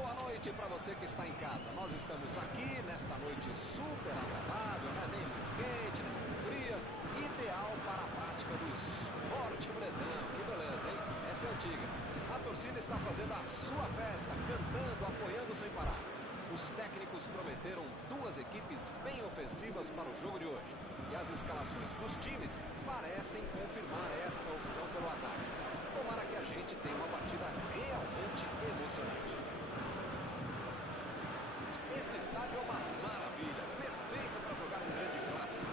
Boa noite para você que está em casa. Nós estamos aqui nesta noite super agradável, né? Nem muito quente, nem muito fria. Ideal para a prática do esporte bretão. Que beleza, hein? Essa é antiga. A torcida está fazendo a sua festa, cantando, apoiando sem parar. Os técnicos prometeram duas equipes bem ofensivas para o jogo de hoje. E as escalações dos times parecem confirmar esta opção pelo ataque. Tomara que a gente tenha uma partida realmente emocionante. Este estádio é uma maravilha, perfeito para jogar um grande clássico.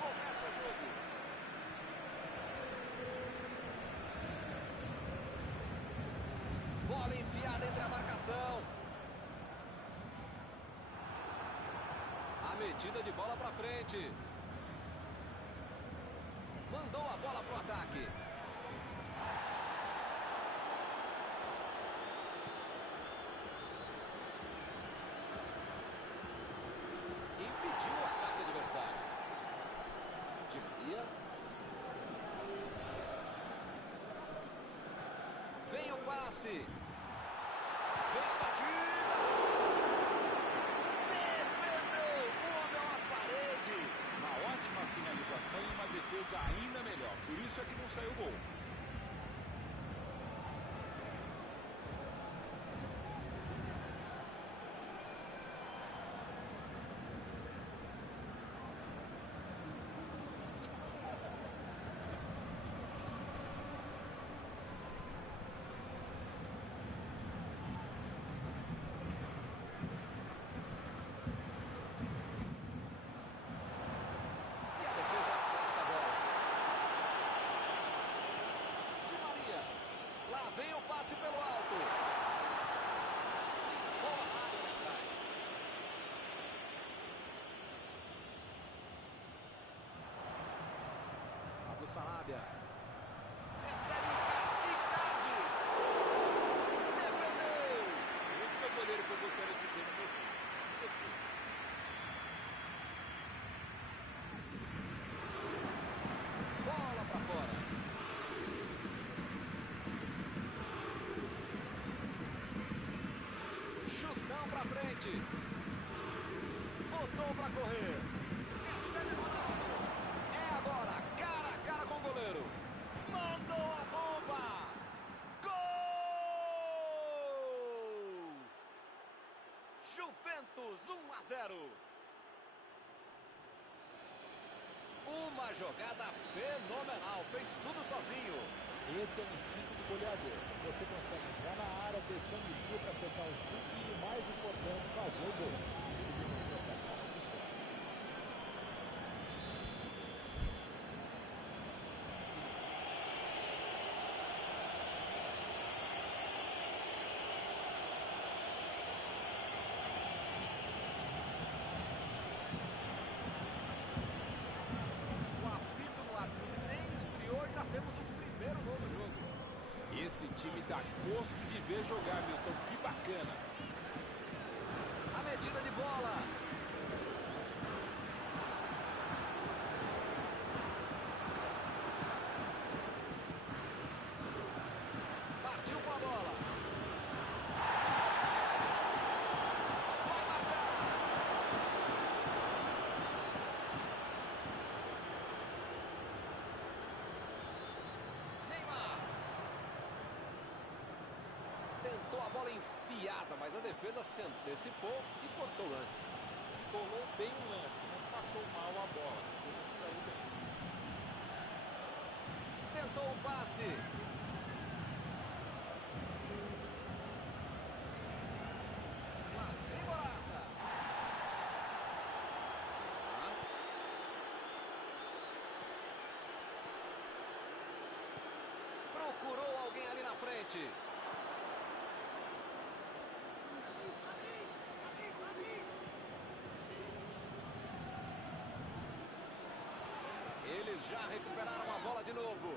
Começa o jogo. Bola enfiada entre a marcação. A metida de bola para frente. Mandou a bola para o ataque. Impediu o ataque adversário. Di Maria. Vem o passe. Vem a batida. Defendeu. O homem à parede. Uma ótima finalização e uma defesa ainda melhor. Por isso é que não saiu gol. Lá vem o passe pelo alto. Boa área ali atrás. Pablo Sarabia. Recebe Icardi. Defendeu. Esse é o goleiro que eu gostaria de ter no meu time. Defesa. Bola para fora. Chutão pra frente. Botou pra correr. Recebe o Ronaldo. É agora, cara a cara com o goleiro. Mandou a bomba. Gol! Juventus 1-0. Uma jogada fenomenal. Fez tudo sozinho. Esse é o instinto do goleador. Você consegue entrar na área, ter sangue frio para acertar o chute e, o mais importante, fazer o gol. Ele demonstrou essa cara de sorte. O apito no árbitro nem esfriou e já temos o primeiro gol do jogo. Esse time dá gosto de ver jogar, Milton. Que bacana. A metida de bola. Partiu com a bola. Vai marcar. Neymar. Tentou a bola enfiada, mas a defesa se antecipou e cortou antes. Colou bem o lance, mas passou mal a bola. A defesa saiu bem. Tentou o passe. Lá vem Morata. Procurou alguém ali na frente. Eles já recuperaram a bola de novo.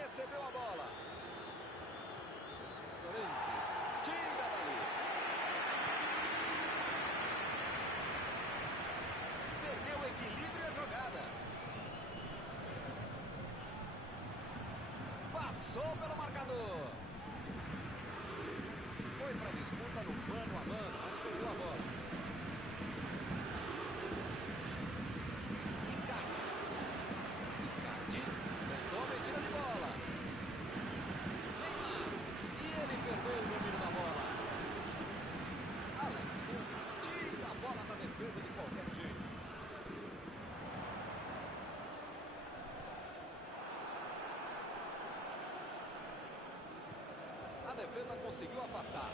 Recebeu a bola. Florenzi tira dali. Perdeu o equilíbrio e a jogada. Passou pelo marcador. Foi para a disputa no mano a mano, mas perdeu a bola. Icardi retoma e tira de bola. Neymar. E ele perdeu o domínio da bola. Alexandre tira a bola da defesa de qualquer jeito. A defesa conseguiu afastar.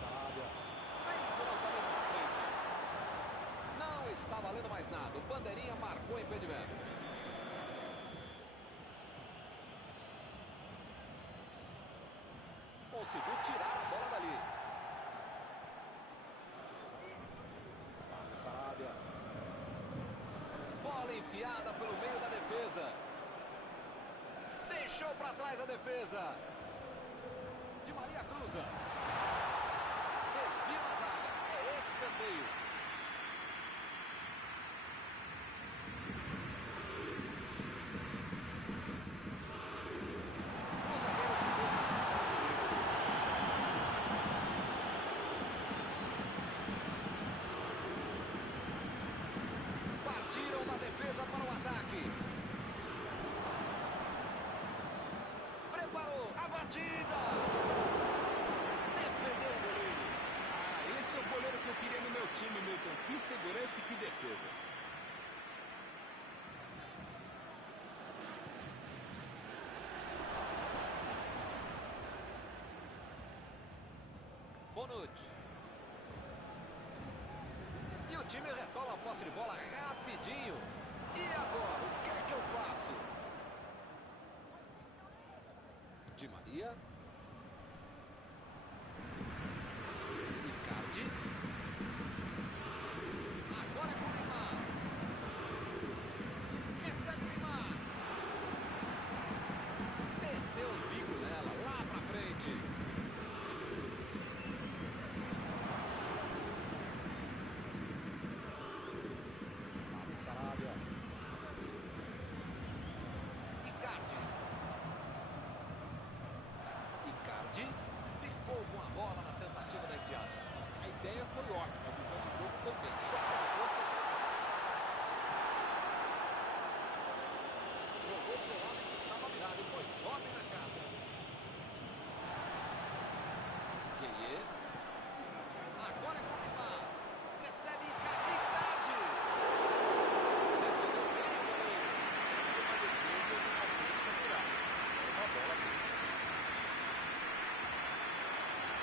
Sarabia fez o lançamento para frente. Não está valendo mais nada. O bandeirinha marcou o impedimento. Conseguiu tirar a bola dali. Sarabia. Bola enfiada pelo meio da defesa. Deixou para trás a defesa. Di Maria cruza. Desvio na zaga. É escanteio. O zagueiro chegou para afastar o perigo. Partiram da defesa para o ataque. Preparou a batida. Defendeu o goleiro. Ah, esse é o goleiro que eu queria no meu time, Milton. Que segurança e que defesa. Bonucci. E o time retoma a posse de bola rapidinho. E agora, o que é que eu faço? Di Maria. Icardi. Agora é com o Neymar. Recebe o Neymar. Meteu o bico nela, lá pra frente. Sarabia. Icardi. Icardi ficou com a bola na tentativa da enfiada. A ideia foi ótima, a visão do jogo também. Só faltou acertar o passe. Jogou pro lado que estava virado e pôs ordem na casa. Gueye. Agora é com o Neymar. Recebe Icardi. Icardi. Defendeu bem o goleiro. Essa é uma defesa de uma frente natural. É uma bola muito difícil.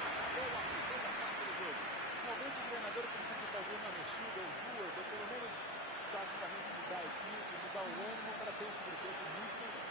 Acabou a primeira parte do jogo. Talvez o treinador precise fazer uma mexida ou duas, ou pelo menos praticamente mudar a equipe, mudar o ânimo para ter um segundo tempo muito melhor.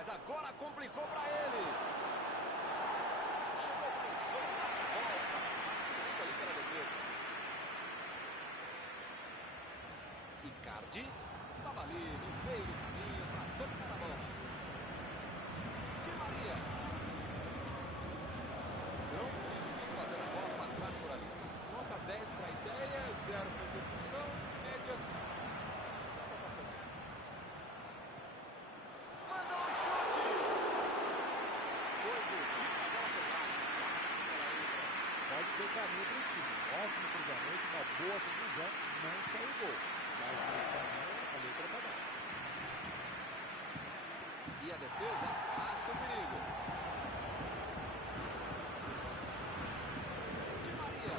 mas agora complicou para eles. Chegou para isolar a bola, facilita ali pela defesa. Icardi estava ali no meio do caminho para dominar a bola. Di Maria. Não conseguiu fazer a bola passar por ali. Nota 10 para a ideia, 0 para a execução, média 5. Dá para passar bem. Mandou um chute. Foi bonito, a bola pegada. Pode ser o caminho para o time. Ótimo cruzamento, uma boa conclusão, não saiu gol. Mas a letra está dada. E a defesa afasta o perigo. Di Maria.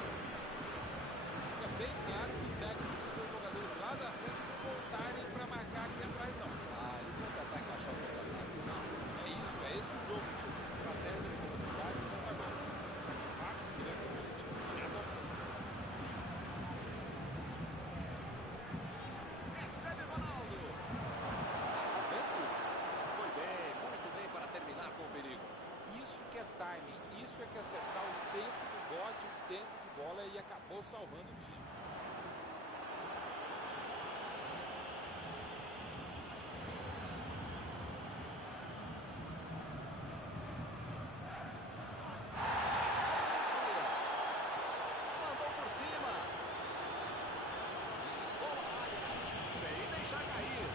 Fica bem claro que o técnico mandou os jogadores lá da frente não voltarem para marcar aqui atrás, não. Eles vão tentar encaixar o contra-ataque. Não. É esse o jogo, viu? Estratégia de velocidade e contra-gol. Rápido, direto ao objetivo. Nada. Recebe Ronaldo. A Juventus foi bem, muito bem para terminar com o perigo. Isso que é timing, isso é que é acertar o tempo do bote, o tempo de bola e acabou salvando o time. Mandou por cima. Boa área, sem deixar cair.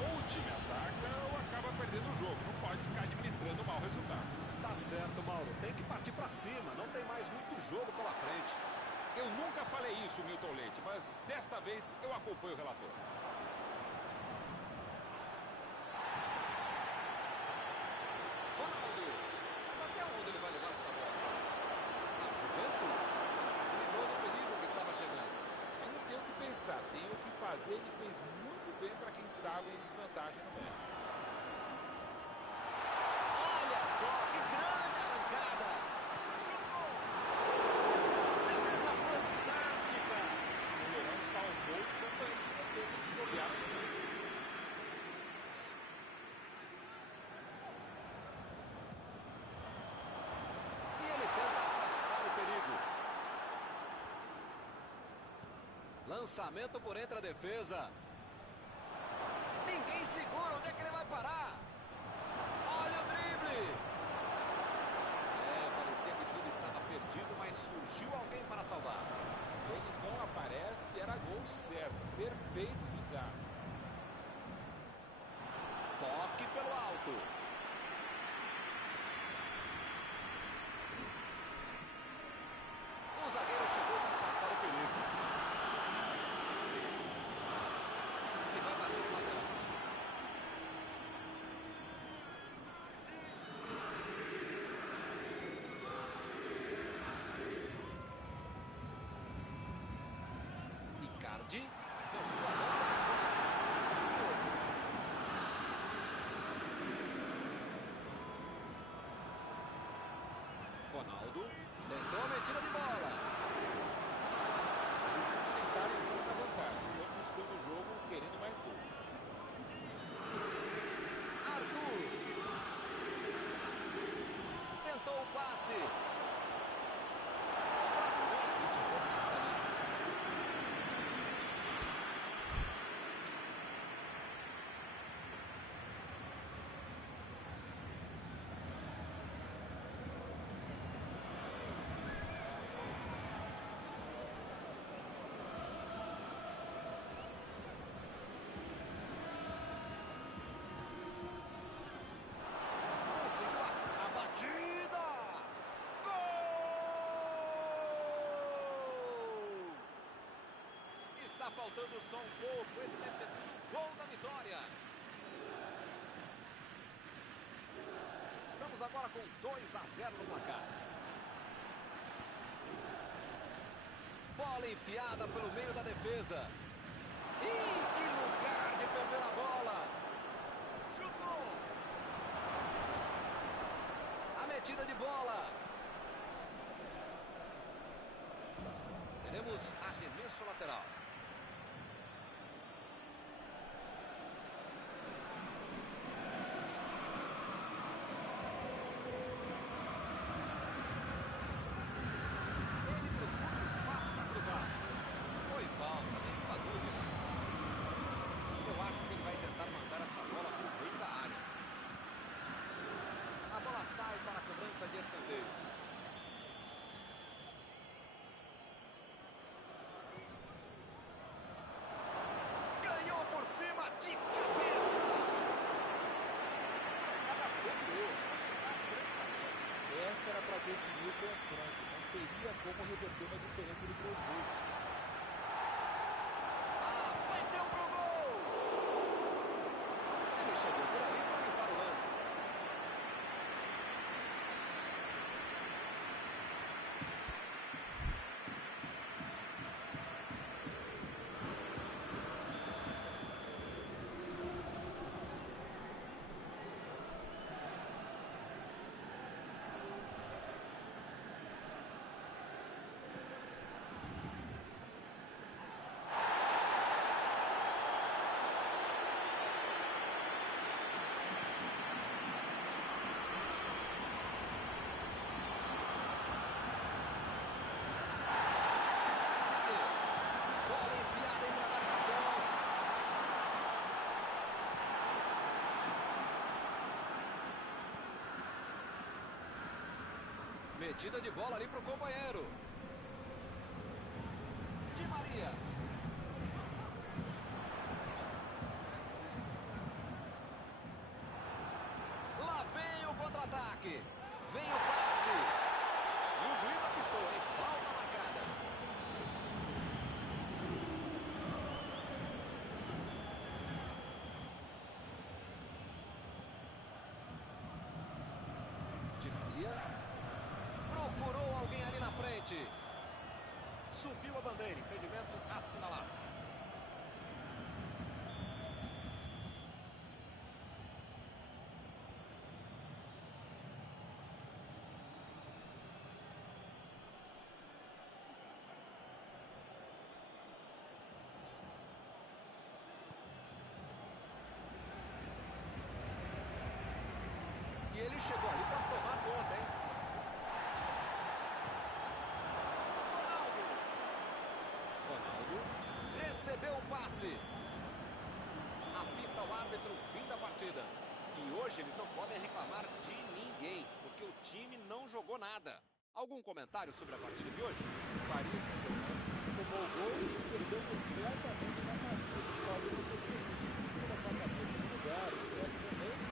Ou o time ataca ou acaba perdendo o jogo. Não pode ficar administrando mal o resultado. Tá certo, Mauro. Tem que partir para cima. Não tem mais muito jogo pela frente. Eu nunca falei isso, Milton Leite, mas desta vez eu acompanho o relator. Ronaldo. Mas até onde ele vai levar essa bola? A Juventus se livrou do perigo que estava chegando. Eu não tenho o que pensar, tenho o que fazer. Ele fez muito bem para quem estava em desvantagem no meio. Olha só que grande arrancada. Chutou. Defesa fantástica. O Leão salvou os companheiros de defesa que golearam eles. E ele tenta afastar o perigo. Lançamento por entre a defesa. Ninguém segura. Onde é que ele vai parar? Olha o drible. Parecia que tudo estava perdido, mas surgiu alguém para salvar. Se ele não aparece, era gol certo. Perfeito desarme. Toque pelo alto. O zagueiro chegou para afastar o perigo. Ele vai bater no lateral. Icardi. Ronaldo. Tentou a metida de bola. Eles não sentaram em cima da vantagem. Estão buscando o jogo, querendo mais gol. Arthur. Tentou o passe. Conseguiu a batida. Gol! Está faltando só um pouco. Esse deve ter sido o gol da vitória. Estamos agora com 2-0 no placar. Bola enfiada pelo meio da defesa. Ih, que lugar de perder a bola. Chutou. A metida de bola. Teremos arremesso lateral. cima de cabeça. Essa era para definir o confronto. Não teria como reverter uma diferença de 3 gols. Bateu pro gol. Ele chegou por ali para limpar o lance. Bola enfiada em minha marcação. Metida de bola ali pro companheiro. Di Maria. Lá vem o contra-ataque. Vem o passe. E o juiz apitou, hein? Falta marcada. Di Maria. Procurou alguém ali na frente. Subiu a bandeira. Impedimento assinalado. E ele chegou ali para tomar conta, hein? Ronaldo recebeu o passe. Apita o árbitro, fim da partida. E hoje eles não podem reclamar de ninguém, porque o time não jogou nada. Algum comentário sobre a partida de hoje? Paris Saint-Germain tomou o gol e se perdeu completamente na partida. Pode acontecer isso. Colocar a cabeça no lugar, os pés também.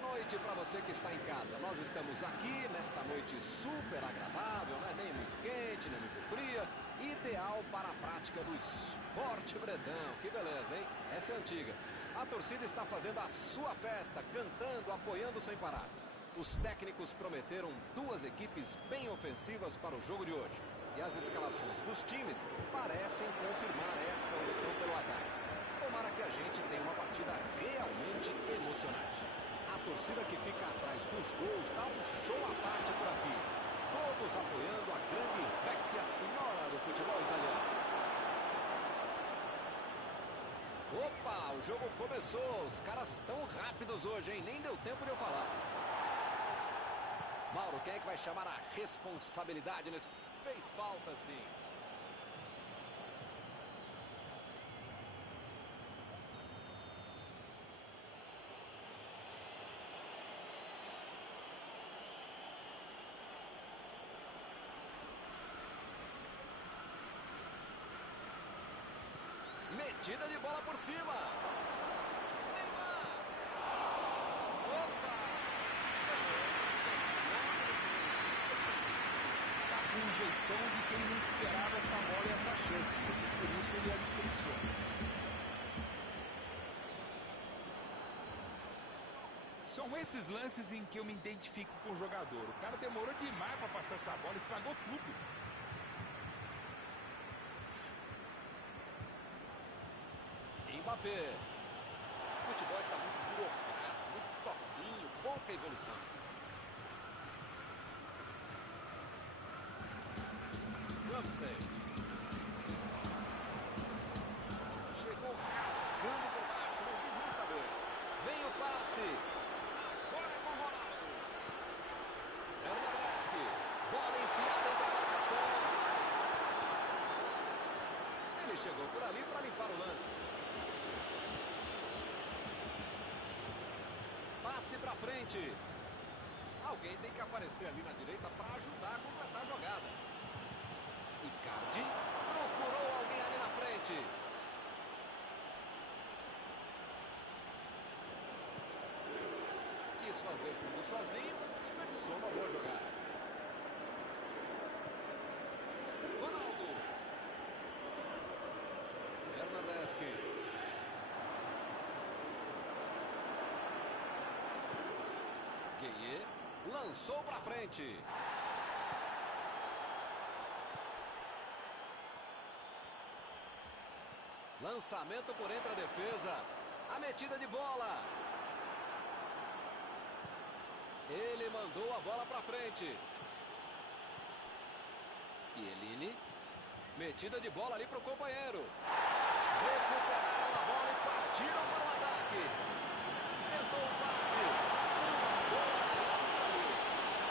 Boa noite para você que está em casa. Nós estamos aqui nesta noite super agradável, não é nem muito quente, nem muito fria. Ideal para a prática do esporte bretão. Que beleza, hein? Essa é antiga. A torcida está fazendo a sua festa, cantando, apoiando sem parar. Os técnicos prometeram duas equipes bem ofensivas para o jogo de hoje. E as escalações dos times parecem confirmar esta opção pelo ataque. Tomara que a gente tenha uma partida realmente emocionante. A torcida que fica atrás dos gols dá um show à parte por aqui. Todos apoiando a grande vecchia senhora do futebol italiano. Opa, o jogo começou. Os caras estão rápidos hoje, hein? Nem deu tempo de eu falar. Mauro, quem é que vai chamar a responsabilidade nesse... Fez falta, sim. Metida de bola por cima. Neymar. Opa. Tá com um jeitão de que ele não esperava essa bola e essa chance. Por isso ele a desperdiçou. São esses lances em que eu me identifico com o jogador. O cara demorou demais para passar essa bola, estragou tudo. Mbappé. O futebol está muito burocrático, muito toquinho, pouca evolução. Ramsey. Chegou rasgando por baixo, não quis nem saber. Vem o passe. Agora é com o Ronaldo. Bernardeschi. Bola enfiada entre a marcação. Ele chegou por ali para limpar o lance. Passe para frente. Alguém tem que aparecer ali na direita para ajudar a completar a jogada. Icardi procurou alguém ali na frente. Quis fazer tudo sozinho, desperdiçou uma boa jogada. Ronaldo. Bernardeschi. Gueye lançou para frente. Lançamento por entre a defesa. A metida de bola. Ele mandou a bola para frente. Chiellini. Metida de bola ali para o companheiro. Recuperaram a bola e partiram para o ataque. Tentou o passe. Boa chance por ali.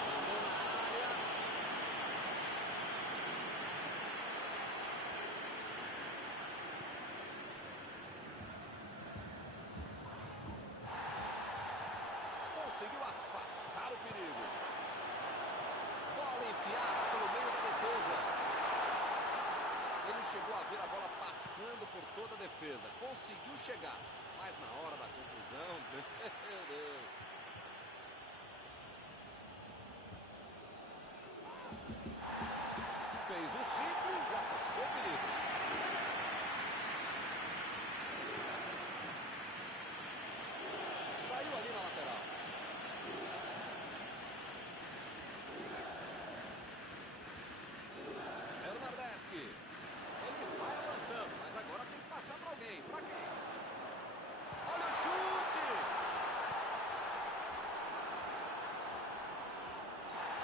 Mandou na área. Conseguiu afastar o perigo. Bola enfiada pelo meio da defesa. Ele chegou a ver a bola passando por toda a defesa. Conseguiu chegar. Mas na hora da conclusão, meu Deus. Fez o simples e afastou o perigo. Saiu ali na lateral. Bernardeschi. Ele vai avançando, mas agora tem que passar para alguém. Para quem? Olha o chute!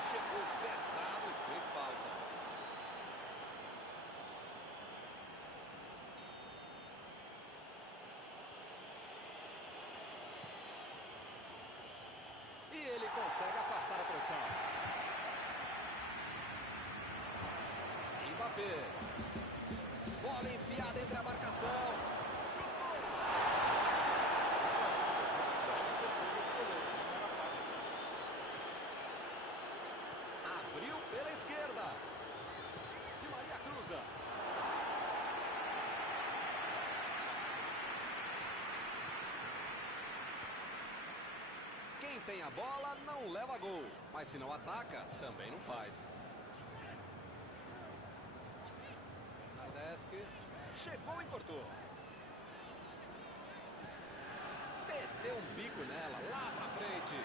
Chegou pesado e fez falta. E ele consegue afastar a pressão. Mbappé. Bola enfiada entre a marcação. Abriu pela esquerda. E Maria cruza. Quem tem a bola não leva gol, mas se não ataca, também não faz. Nardeski chegou e cortou. Meteu um bico nela, lá pra frente.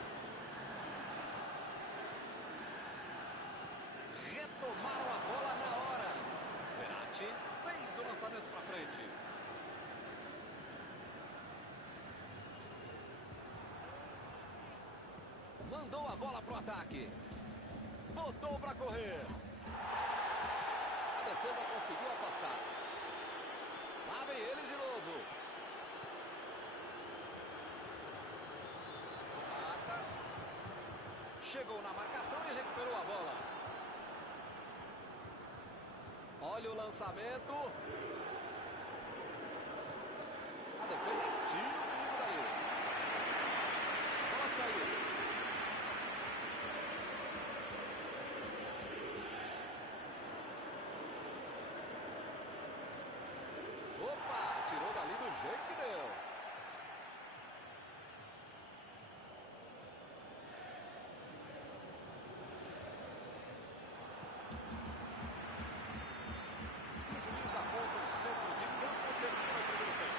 Retomaram a bola na hora. Verratti fez o lançamento pra frente. Mandou a bola pro ataque. Botou pra correr. A defesa conseguiu afastar. Lá vem eles de novo. Mata. Chegou na marcação e recuperou a bola. Olha o lançamento. A defesa tira o perigo daí. A bola saiu. Opa, tirou dali do jeito que deu. E o juiz aponta o centro de campo, termina o primeiro tempo.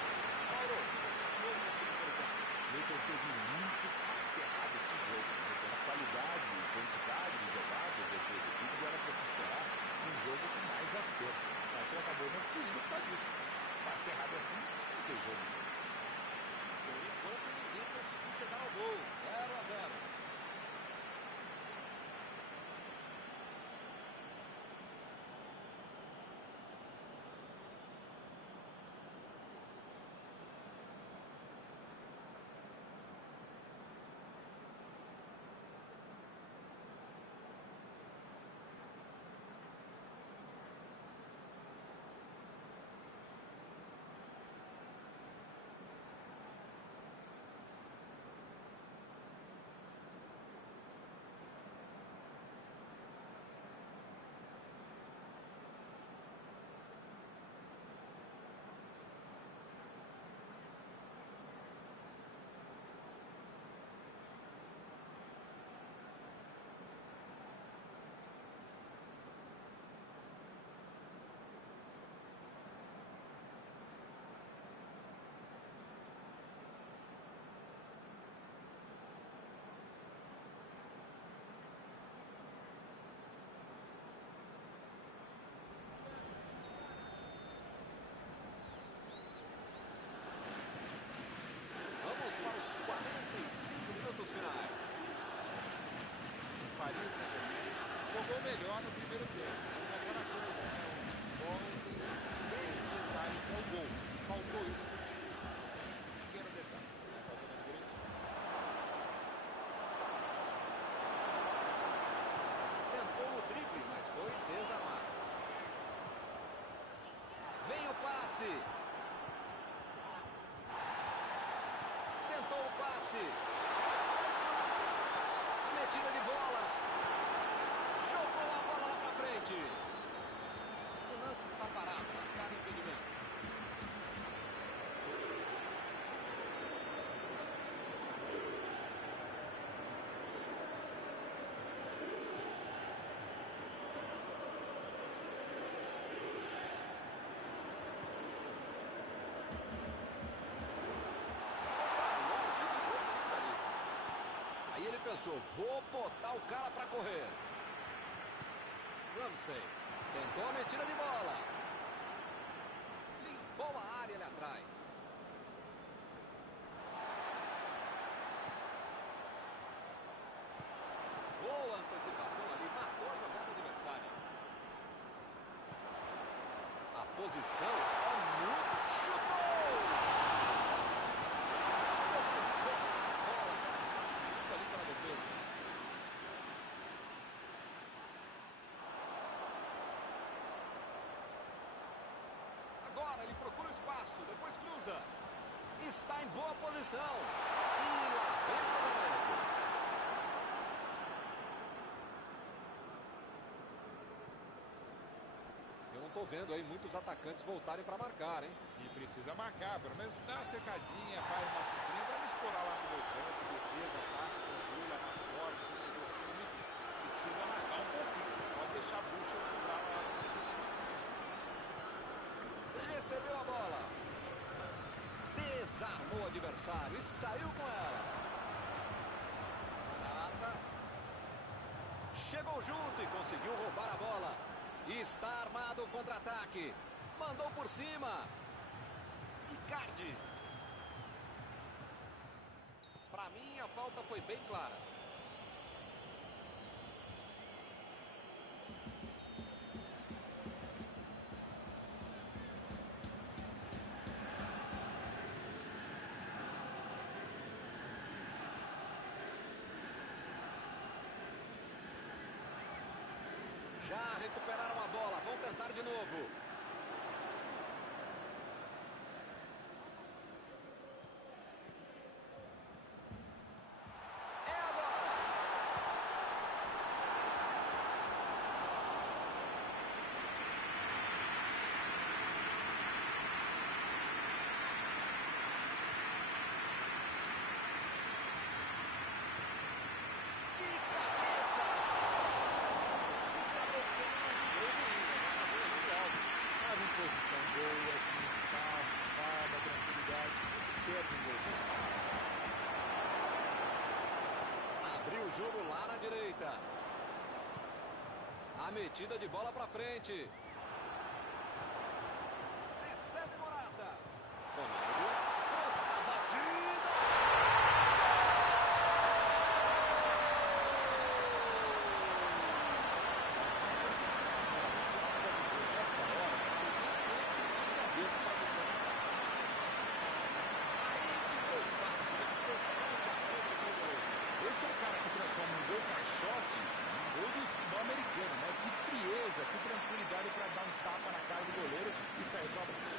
Mauro, o que você achou nesse primeiro tempo? Milton teve muito passe errado esse jogo, né? Pela qualidade e quantidade de jogadas das duas equipes, era para se esperar um jogo com mais acerto. A partida acabou não fluindo por causa disso. Passe errado assim, não tem jogo. Por enquanto, ninguém conseguiu chegar ao gol. 0-0. Para os 45 minutos finais. Paris Saint-Germain jogou melhor no primeiro tempo, mas é aquela coisa, né? O futebol tem esse pequeno detalhe que é o gol. Faltou isso pro time. Esse pequeno detalhe. Tá jogando direitinho. Tentou o drible, mas foi desarmado. Vem o passe. Tentou o passe. A metida de bola. Jogou a bola lá pra frente. O lance está parado. Marcar impedimento. Pensou, vou botar o cara para correr. Ramsey tentou a metida de bola. Limpou a área ali atrás. Boa antecipação ali, matou a jogada adversária. A posição é muito... Chutou! Agora ele procura o espaço, depois cruza. Está em boa posição. E lá vem o cruzamento. Eu não estou vendo aí muitos atacantes voltarem para marcar, hein? E precisa marcar, pelo menos dá uma cercadinha, faz uma sobrinha para não escorar lá no meio campo, defesa, ataque. agulha nas costas, recebeu o segundo, enfim. Precisa marcar um pouquinho. Pode deixar a bucha afundar na hora de Recebeu a bola. Desarmou o adversário e saiu com ela. Nada. Chegou junto e conseguiu roubar a bola. Está armado o contra-ataque. Mandou por cima. Icardi. Para mim, a falta foi bem clara. Já recuperaram a bola, vão tentar de novo. É agora. De cabeça. Estava em posição boa, tinha espaço, calma, tranquilidade, perde um gol desse. Abriu o jogo lá na direita. A metida de bola pra frente. Recebe Morata. Ronaldo. A batida. Nessa hora, tem cabeça para buscar. Aí ficou fácil, né? Ficou frente a frente com o goleiro. Esse é o cara que transforma um gol caixote em gol do futebol americano, né? Que frieza, que tranquilidade para dar um tapa na cara do goleiro e sair para baixo.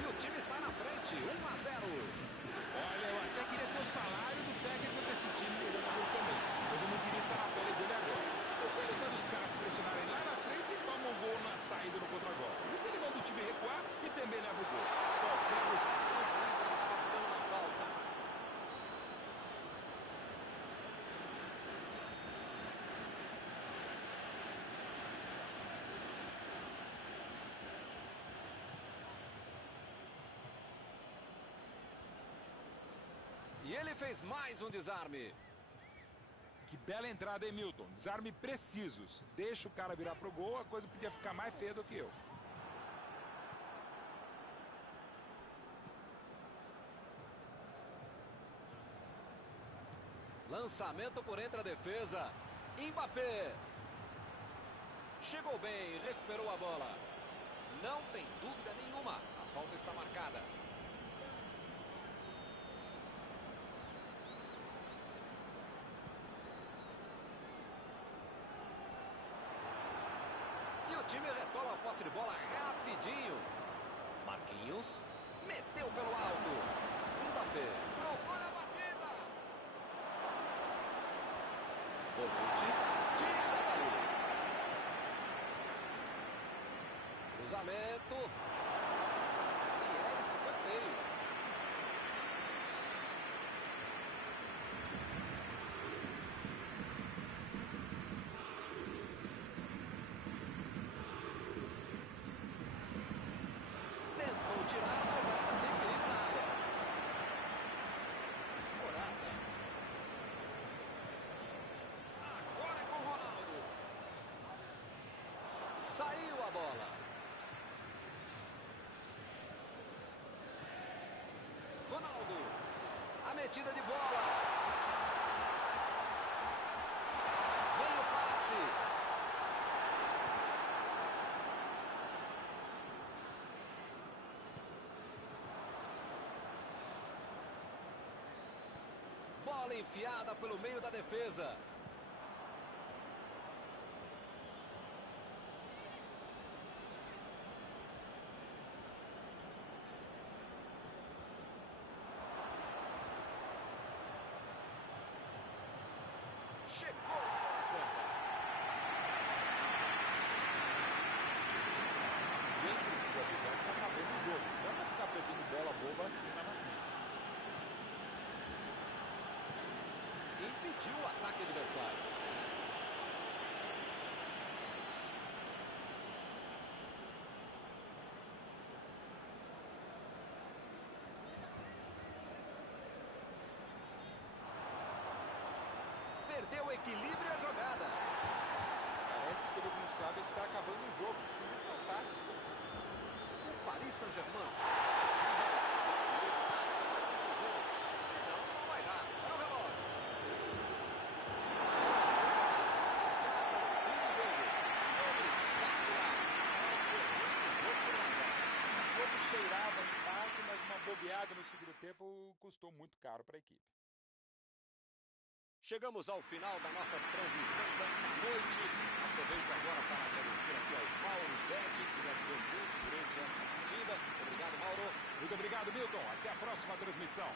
E o time sai na frente, 1-0. Olha, eu até queria ter o salário do técnico desse time, dos jogadores também. Mas eu não queria estar na pele dele agora. E se ele manda os caras pressionarem lá na frente e toma um gol na saída no contra-gol? E se ele manda o time recuar e também leva o gol? Qualquer dos O juiz acaba dando uma falta. E ele fez mais um desarme. Que bela entrada, hein, Milton? Desarme precisos. Deixa o cara virar pro gol, a coisa podia ficar mais feia do que eu. Lançamento por entre a defesa. Mbappé. Chegou bem, recuperou a bola. Não tem dúvida nenhuma. A falta está marcada. E o time retoma a posse de bola rapidinho. Marquinhos. Meteu pelo alto. Mbappé. Propõe a batida. Bonucci. Tira dali. Cruzamento. E é escanteio. Tentou tirar, mas ainda tem perigo na área. Morata. Agora é com o Ronaldo. Saiu a bola. Ronaldo. A metida de bola. Vem o passe. Bola enfiada pelo meio da defesa. Chegou a bola certa. Quem precisa avisar que tá acabando o jogo. Não dá pra ficar perdendo bola boba assim lá na frente. Perdeu o equilíbrio e a jogada. Parece que eles não sabem que está acabando o jogo. Precisa empatar. O Paris Saint-Germain. Senão não vai dar. Olha o relógio. O jogo cheirava empate, mas uma bobeada no segundo tempo custou muito caro para a equipe. Chegamos ao final da nossa transmissão desta noite. Aproveito agora para agradecer aqui ao Mauro Betti, que me ajudou muito durante esta partida. Muito obrigado, Mauro. Muito obrigado, Milton. Até a próxima transmissão.